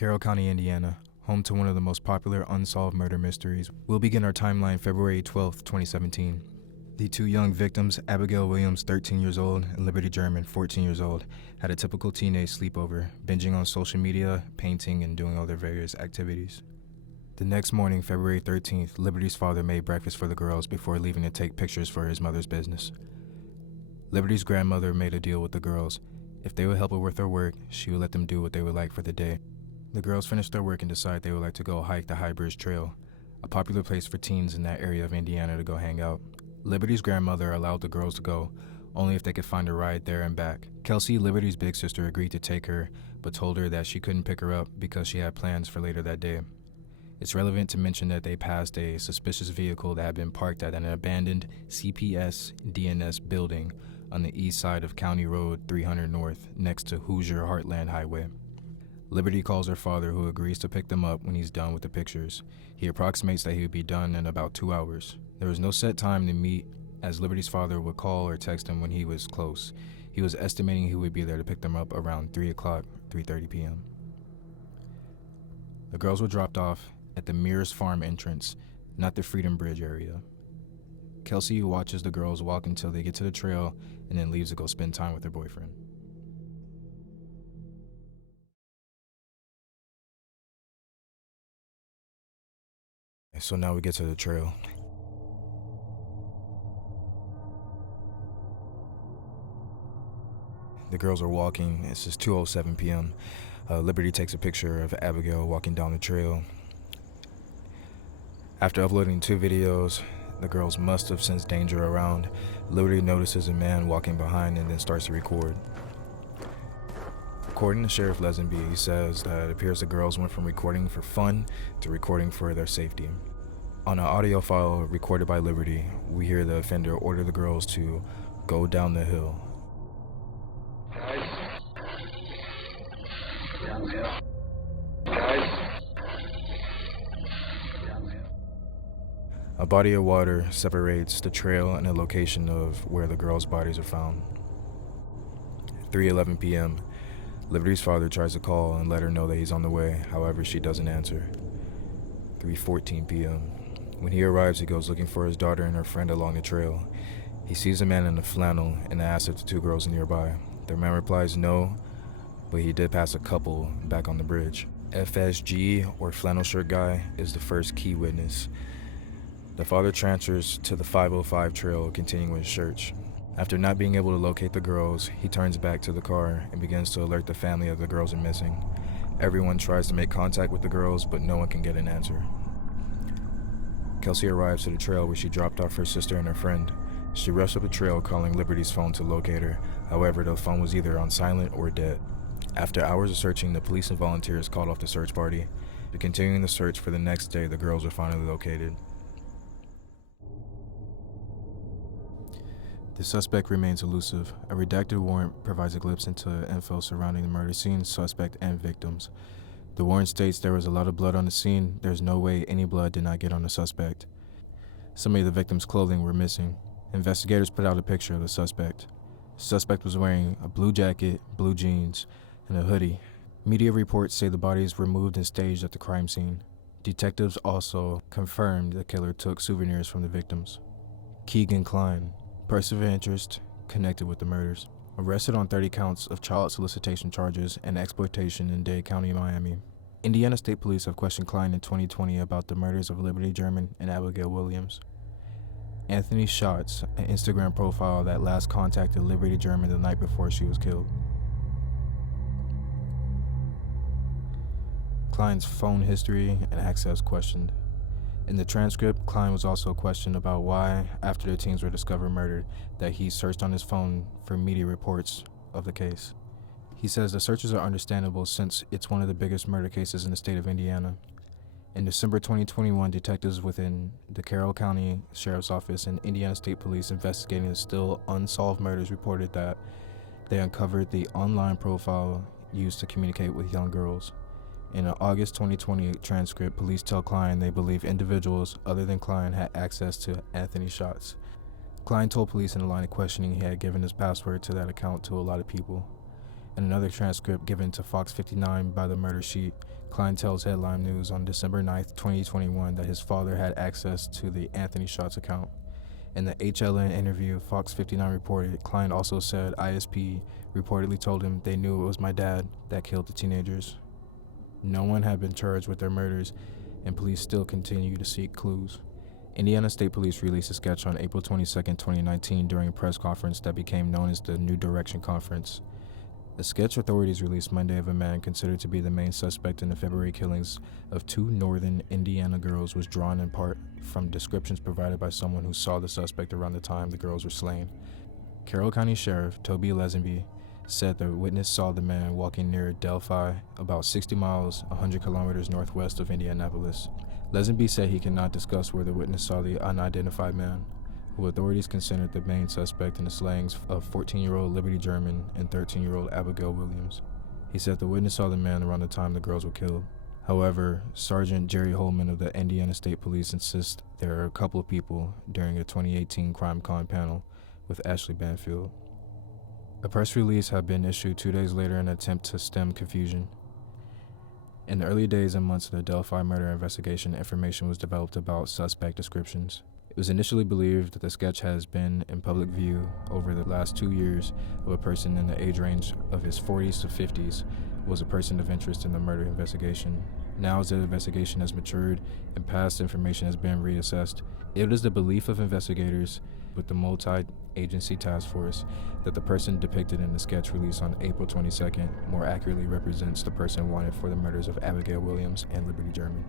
Carroll County, Indiana, home to one of the most popular unsolved murder mysteries. We'll begin our timeline February 12, 2017. The two young victims, Abigail Williams, 13 years old, and Liberty German, 14 years old, had a typical teenage sleepover, binging on social media, painting, and doing all their various activities. The next morning, February 13th, Liberty's father made breakfast for the girls before leaving to take pictures for his mother's business. Liberty's grandmother made a deal with the girls. If they would help her with their work, she would let them do what they would like for the day. The girls finished their work and decided they would like to go hike the High Bridge Trail, a popular place for teens in that area of Indiana to go hang out. Liberty's grandmother allowed the girls to go, only if they could find a ride there and back. Kelsey, Liberty's big sister, agreed to take her, but told her that she couldn't pick her up because she had plans for later that day. It's relevant to mention that they passed a suspicious vehicle that had been parked at an abandoned CPS DNS building on the east side of County Road 300 North, next to Hoosier Heartland Highway. Liberty calls her father, who agrees to pick them up when he's done with the pictures. He approximates that he would be done in about 2 hours. There was no set time to meet, as Liberty's father would call or text him when he was close. He was estimating he would be there to pick them up around 3 o'clock, 3:30 p.m. The girls were dropped off at the Mears Farm entrance, not the Freedom Bridge area. Kelsey watches the girls walk until they get to the trail and then leaves to go spend time with her boyfriend. So now we get to the trail. The girls are walking. It's just 2:07 p.m. Liberty takes a picture of Abigail walking down the trail. After uploading 2 videos, the girls must have sensed danger around. Liberty notices a man walking behind and then starts to record. According to Sheriff Lesenby, he says that it appears the girls went from recording for fun to recording for their safety. On an audio file recorded by Liberty, we hear the offender order the girls to go down the hill. Down the hill. Down the hill. A body of water separates the trail and the location of where the girls' bodies are found. 3:11 p.m. Liberty's father tries to call and let her know that he's on the way. However, she doesn't answer. 3:14 p.m. When he arrives, he goes looking for his daughter and her friend along the trail. He sees a man in a flannel and asks if the 2 girls are nearby. The man replies no, but he did pass a couple back on the bridge. FSG, or flannel shirt guy, is the first key witness. The father transfers to the 505 trail, continuing with his search. After not being able to locate the girls, he turns back to the car and begins to alert the family that the girls are missing. Everyone tries to make contact with the girls, but no one can get an answer. Kelsey arrives to the trail where she dropped off her sister and her friend. She rushed up the trail, calling Liberty's phone to locate her. However, the phone was either on silent or dead. After hours of searching, the police and volunteers called off the search party. Continuing the search for the next day, the girls were finally located. The suspect remains elusive. A redacted warrant provides a glimpse into info surrounding the murder scene, suspect, and victims. The warrant states there was a lot of blood on the scene. There's no way any blood did not get on the suspect. Some of the victims' clothing were missing. Investigators put out a picture of the suspect. The suspect was wearing a blue jacket, blue jeans, and a hoodie. Media reports say the bodies were moved and staged at the crime scene. Detectives also confirmed the killer took souvenirs from the victims. Keegan Klein, person of interest connected with the murders, arrested on 30 counts of child solicitation charges and exploitation in Dade County, Miami. Indiana State Police have questioned Klein in 2020 about the murders of Liberty German and Abigail Williams. Anthony Schatz, an Instagram profile that last contacted Liberty German the night before she was killed. Klein's phone history and access questioned. In the transcript, Klein was also questioned about why, after the teens were discovered murdered, that he searched on his phone for media reports of the case. He says the searches are understandable since it's one of the biggest murder cases in the state of Indiana. In December 2021, detectives within the Carroll County Sheriff's Office and Indiana State Police investigating the still unsolved murders reported that they uncovered the online profile used to communicate with young girls. In an August 2020 transcript, police tell Klein they believe individuals other than Klein had access to Anthony Schatz. Klein told police in the line of questioning he had given his password to that account to a lot of people. In another transcript given to Fox 59 by the murder sheet, Klein tells Headline News on December 9, 2021 that his father had access to the Anthony Shots account. In the HLN interview, Fox 59 reported, Klein also said ISP reportedly told him they knew it was my dad that killed the teenagers. No one had been charged with their murders, and police still continue to seek clues. Indiana State Police released a sketch on April 22, 2019 during a press conference that became known as the New Direction Conference. The sketch authorities released Monday of a man considered to be the main suspect in the February killings of 2 northern Indiana girls was drawn in part from descriptions provided by someone who saw the suspect around the time the girls were slain. Carroll County Sheriff Toby Lesenby said the witness saw the man walking near Delphi, about 60 miles, 100 kilometers northwest of Indianapolis. Lesenby said he cannot discuss where the witness saw the unidentified man, who authorities considered the main suspect in the slayings of 14-year-old Liberty German and 13-year-old Abigail Williams. He said the witness saw the man around the time the girls were killed. However, Sergeant Jerry Holman of the Indiana State Police insists there are a couple of people during a 2018 CrimeCon panel with Ashley Banfield. A press release had been issued 2 days later in an attempt to stem confusion. In the early days and months of the Delphi murder investigation, information was developed about suspect descriptions. It was initially believed that the sketch has been in public view over the last 2 years of a person in the age range of his 40s to 50s was a person of interest in the murder investigation. Now, as the investigation has matured and past information has been reassessed, it is the belief of investigators with the multi-agency task force that the person depicted in the sketch released on April 22nd more accurately represents the person wanted for the murders of Abigail Williams and Liberty German.